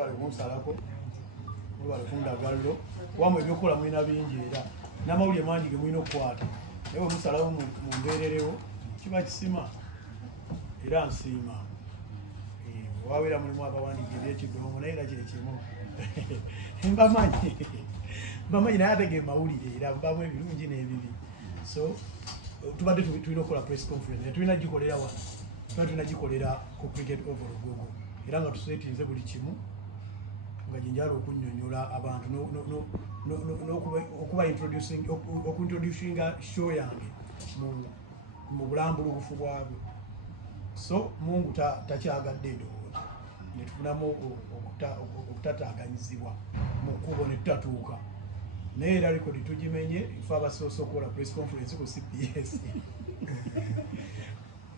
Wale kunsalako wale kunda gallo wamwe byokola mwina bingi era namawulire mangi ge mwina okukwata naye musalawo mu mbeererewo kiba kisima era nsiima wawera mulimu abawandiika ebyekidongo naye era kiri kimu mbamanyi naye ate ge mawulire era bamu ebirungi n'ebibi so tubadde tulina okukola press conference tulina gikolera wano tulina gikolera ku cricket over Lugogo era nga tuseetinze buli kimu nga jinjalo okunyonyola abantu okuba introducing show yange mu bulambulukufu bwabwe so Mungu takyagadde endowooza ne tufunamu okutataganyizibwa mu kkubo ne tutatuuka naye era likodi tugimenye ife abasoose okukola press conference ku CPS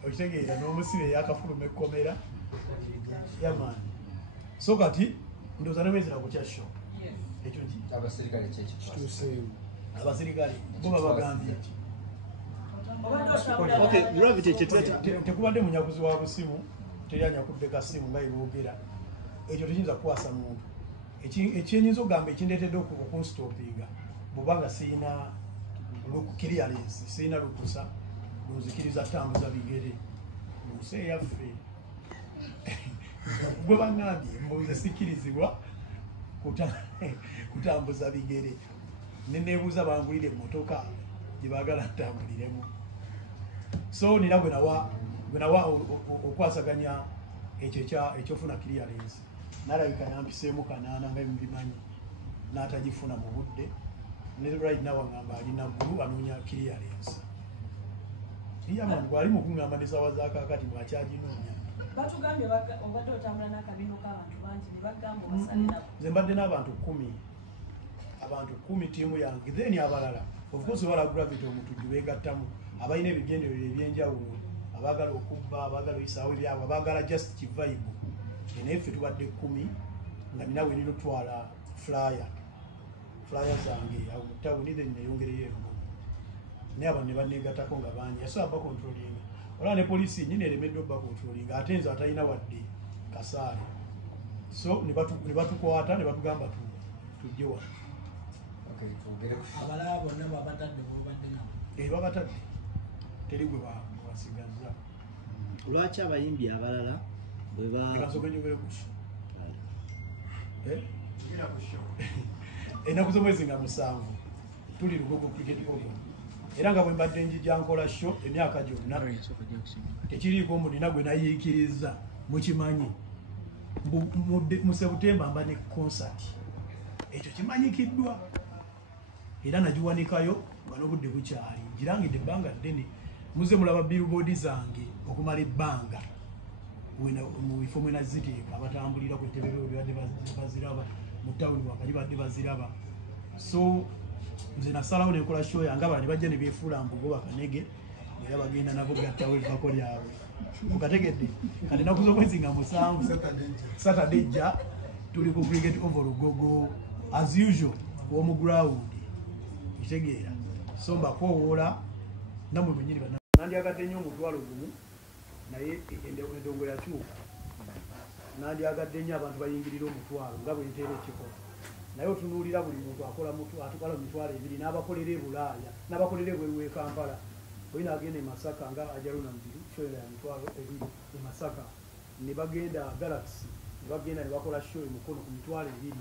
okitegeera n'omusibe yakafuluma ekkomera yamaani so kati ndoza nemezera ku kyasho ekyo abasirikale kyekituseewo abasirikale bo babagambye okay gravity tekubadde munyakuzi wa busimu teryanyakudde kasimu nga iboogera ekyo tekiyinza kukwasa muntu ekyenyinza okugamba ekindeetedde okunstopinga bwobanga sirina clearance sirina lukusa lunzikiriza tambuza bigere mu nsi eyaffe gwe bangambye mbuuze sikkirizibwa kutambuza bigere neneebuuza bangulire emmotoka gye baagala ntambuliremu so nina gwe nawa okwasaganya ekyo ekyofuna clearance nalabika yampiseemu kanaana nga mubimanyi n'atagifuna mu budde ne right now angamba alina ggulu anoonya clearance iyamani gwali mukuŋŋamba n'essaawa zaakakati bwakyaginoonya batugambye obadde otambula n'akabiino k'abantu bangi ne bagamba obasalirako nze mbadde n'abantu 10 tiimu yange then abalala of course wala gravity omutujju beegattamu abalina ebigendererwa ebyenjawulo abaagala okubba abaagala oyisaawo ebyabwe abaagala just kivibe naye ffe tubadde 10 nga nina we ninotwala flyer zange awo mu tawuni then neyongereyo engo naye abantu ne banneegattako nga bangi yasobola bakontrolinga olaba ne poliisi nyini eremedde obbakontrolinga ate nze atalina wadde kasaale so ne batukwata ne batugamba tujje wano abalaba bonna babatadde bobadde nabo babatadde teri gwe basigaza lwaki abayimbi abalala bwebasogenyogere kusho ennaku z'omwezi nga 7 tuli Lugogo cricket over era nga bwe mbadde njijja nkola show emyaka gyonna tekiriiko munina gwe nayiikiriza mukimanyi mu September mba ne concert ekyo kimanyikiddwa era nagiwanikayo nga n'obudde bukyali girangidde ebbanga ddene muze mulaba billboard zange okumala ebbanga mu bifo mwe naziteeka abatambulira ku ttebero bibadde baziraba mu tawuni wakali badde baziraba so nze nasalawo nenkola show yange abantu bajja ne beefuula mbugo bakanege era bagenda nabo gattawo evako lyabwe mukategedde kati naku z'omwezi nga 7 Saturday jja tuli ku cricket over Lugogo as usual w'omu ground kitegeera so mbakoowoola namwe mwenyini nandyagadde nnyo omutwalo gumu naye endongo yakyuka nandyagadde nnyo abantu bayingirira omutwalo nga bwe nteera ekikola naye otunuulira buli muntu atukola mitwalo 2 n'abakolera e Bulaaya n'abakolera ebweru w'e Kampala olina agenda e Masaka nga ajaluna mubiru show ya mitwalo 2 e Masaka ne bagenda Galaxy ne bagenda ne bakola show e Mukono ku mitwalo 2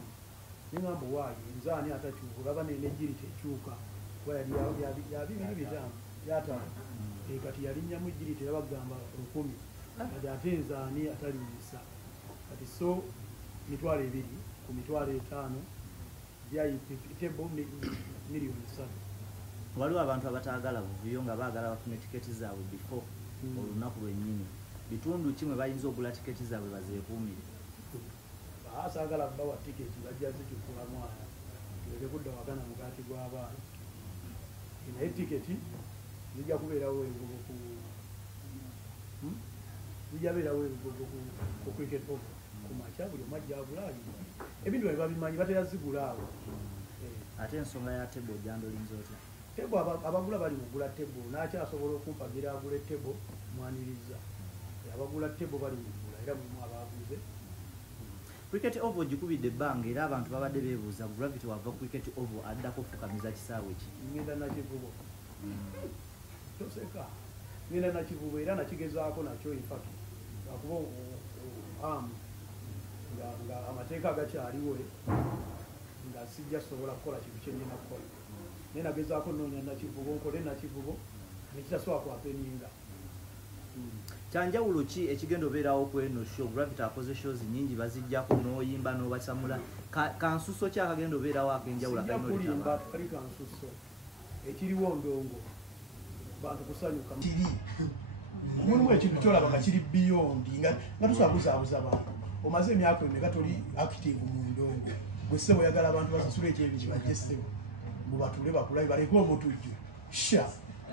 ningamba waayi nzaani atakyuka olaba negiri tekyuka kuba yali bitamu yataano kati yalinnyamu ejiri teyabagamba 10 kati ate nzaani atalimisa kati so mitwalo 2 ku mitwalo 5 byayitebo miliyoni 3 waliwo abantu abataagala buvuyo nga baagala bafune tiketi zaabwe before olunaku lwennyini bitundu kimwe bayinza okugula tiketi zaabwe bazeekuumire saagala bawa tiketi bajja zikikula mwana tuleke kudda wakana mugaati gw'abaana naye tiketi zijja kubeerawo ebigogo ku cricket over ku makya buli omw ajja abulaali ebintu bwe babimanyi batera zigula awo ate ensonga ya tebo gyandolinza otya tebo abagula bali mugula tebo nakyasobola okumpagira agula tebo mwaniriza abagula tebo bali mugula era mulimu abaguze Cricket Oval gikubidde ebbanga era abantu babadde beebuuza Gravity wava Cricket Oval addako okufukamiza kisaawe ki. Ngenda nakivubo. Toseka. Ngenda nakivubo era nakigezaako nakyo infact. Akuba nga amateeka agakyaliwo nga sijja sobola kukola kintu kye nnyina kukola. Naye nagezaako nnoonya nakivubo nkole nakivubo nekitasobola kwapeninga. Kyanjawulo ki ekigenda obeerawo ku eno show? Gravity akoze shows nnyingi bazijjako n'oyimba n'obasamula. Kansuso ki akagenda obeerawo ak'enjawulo kulimba kali kansuso ekiriwo ndongo bantu kusanyuka kiri mulimu ekintu kyolaba nga kiri beyond nga tusabuzaabuza abantu omaze emyaka emeka toli active mu ndongo gwe ssebo oyagala abantu basasula ekyebingi bajje ssebo mubatule bakulabi baleke omutujju sha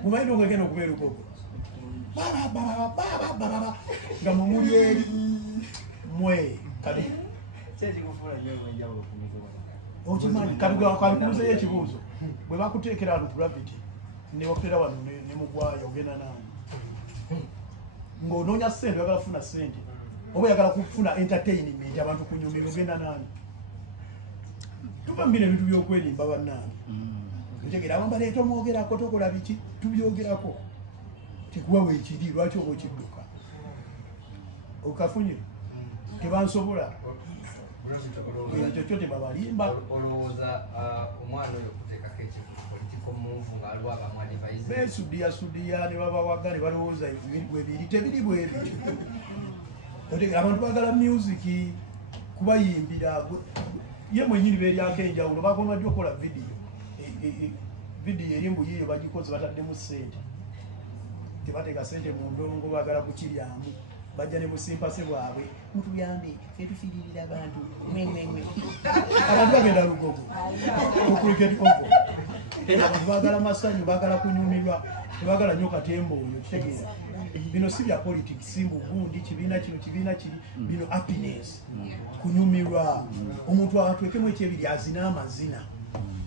mumanyi ndongo egenda okubeera okoko nga mumuli eri mwe kali okimanyi kalikubuzeyo ekibuuzo bwe bakuteekera wano Gravity newakutera wano nemugwayo ogenda nani ng'onoonya ssente oyagala kufuna ssente oba oyagala kufuna entertainment abantu kunyumira ogenda nani tuva mbina ebintu byokwerimba bannange ntegera abo baleeta omwogerako tokola biki tubyogerako tekuba weekiri lwaki oba okidduka okafunye tebansobola ekyo kyo tebabalimba olowooza omwana oyo okuteekako ekipolitiko muvu ng'aliwo abamwadivaiza besudiya ne babawaga ne balowooza webiri tebiri bwebiri abantu bagala music kubayimbira ye mwenyini beeryako enjawulo bakoma ddi okukola vidiyo eri mbuyiyo bagikoze bataddemu ssente tebateeka ssente mu ndongo bagala kukiryamu bajja ne busimpase bwabwe mutuyambe fetufiiririra abantu abantu bagenda lugogo ku Cricket Oval abantu bagala masanyu bagala kunyumirwa tebagala nnyo katemba oyo kitegeeza bino si bya politics si bugundi kibiina kino kibiina kiri bino happiness kunyumirwa omuntu atwekemu ekyebiri azina amazina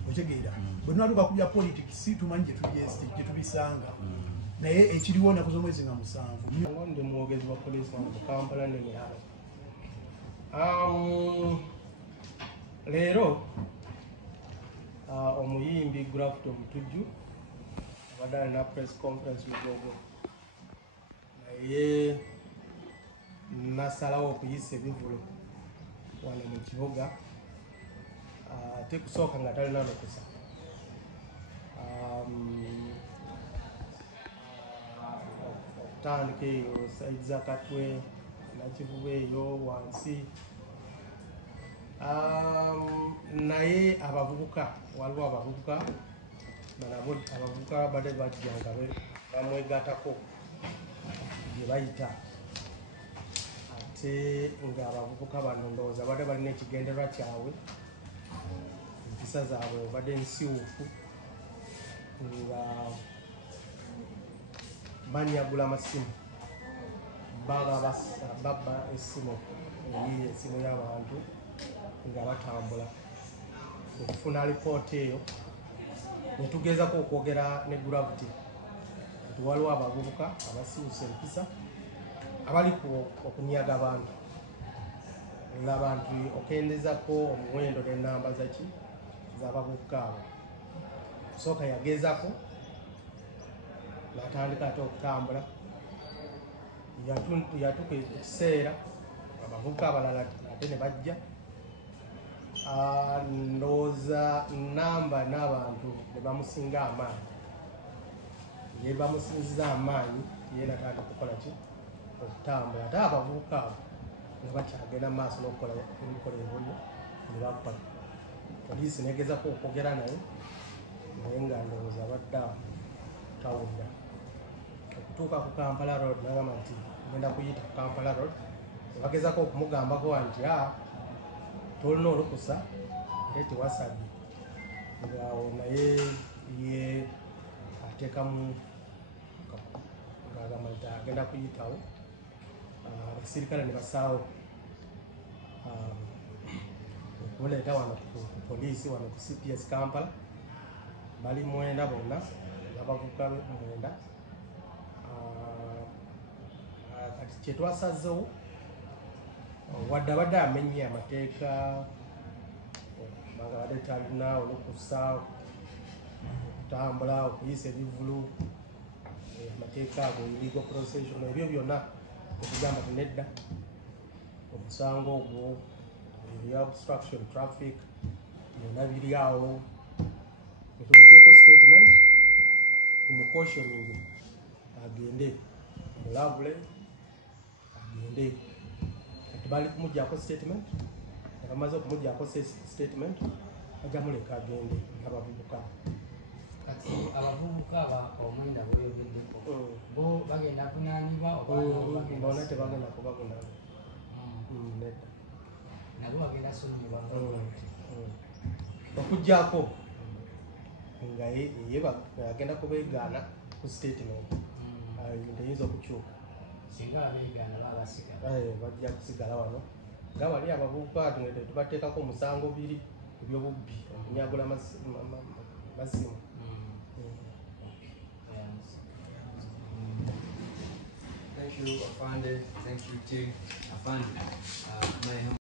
okitegeera bwe tunatuuka ku bya politics tumanyi gye tubisanga naye ekiriwo naku z'omwezi nga 7 ndi mwogezi wa poliisi wano mu Kampala ne Mihala. Leero omuyimbi Gravity Omutujju abadde alina press conference Lugogo naye nasalawo okuyisa ebivulo wano mu kibuga ate kusooka nga talina lukusa. Okutandika eyo saidi za Katwe nakivuba eyo wansi naye abavubuka waliwo abavubuka badde bajja nga bamwegatako gye bayita ate nga abavubuka bano ndowooza badde balina ekigenderwa kyabwe empisa zaabwe obadde nsiwuufu nga banyagula amasimu babba essimu y'abantu nga batambula okufuna alipoota eyo netugezako okwogera ne Gravity nti waliwo abavubuka abasiwusa empisa abali okunyaga abantu laba nti okendezako omuwendo n'ennamba zaki z'abavubuka abo sooka yagezako natandika ate okutambula yatuuka ekiseera abavubuka abalala ate ne bajja ndowooza namba n'abantu ne bamusinga amaanyi ye bamusinziza amaanyi ye natandika okukola ki okutambula ate abavubuka abo nga bakyagenda mu maaso n'okukola emikola ebulyo ne bakola poliisi negezako okwogera naye naye nga ndowooza abadde tawulira okutuuka ku Kampala Road nagamba nti ngenda kuyita ku Kampala Road nebagezako okumugambako nti tolina olukusa era tewasabye ngaawo naye ye ateekamu ngagamba nti agenda kuyitawo abasirikale ne basalawo okuleeta wano ku poliisi wano ku CPS Kampala bali 9 bonna abavubuka 9 kati kyetwasazewo wadde abadde amenye amateeka banga badde talina olukusa okutambula okuyisa ebivulu amateeka ago illegal procession ebyo byonna okugamba tinedda omusango ogwo ebya obstruction traffic byonna biri awo etulekeko statement umucautioning agende mulabule agende kati bali kumujjako statement akamaze okumujjako statement ajja muleka agende abavubuka kati abavubuka omwenda bweyogeddeko bo bagenda kunaanibwa bona tebagenda kubabunana nedda nabo bagenda sonyibwa okujjako nga ye agenda kubeegaana ku statement teyinza okukyuka singa abeegaana babasigala bajja kusigala wano nga bali abavubuka tubateekako omusango biri ebyobubbi okunyagula masimu. Thank you, Afande. Thank you, team. Afande.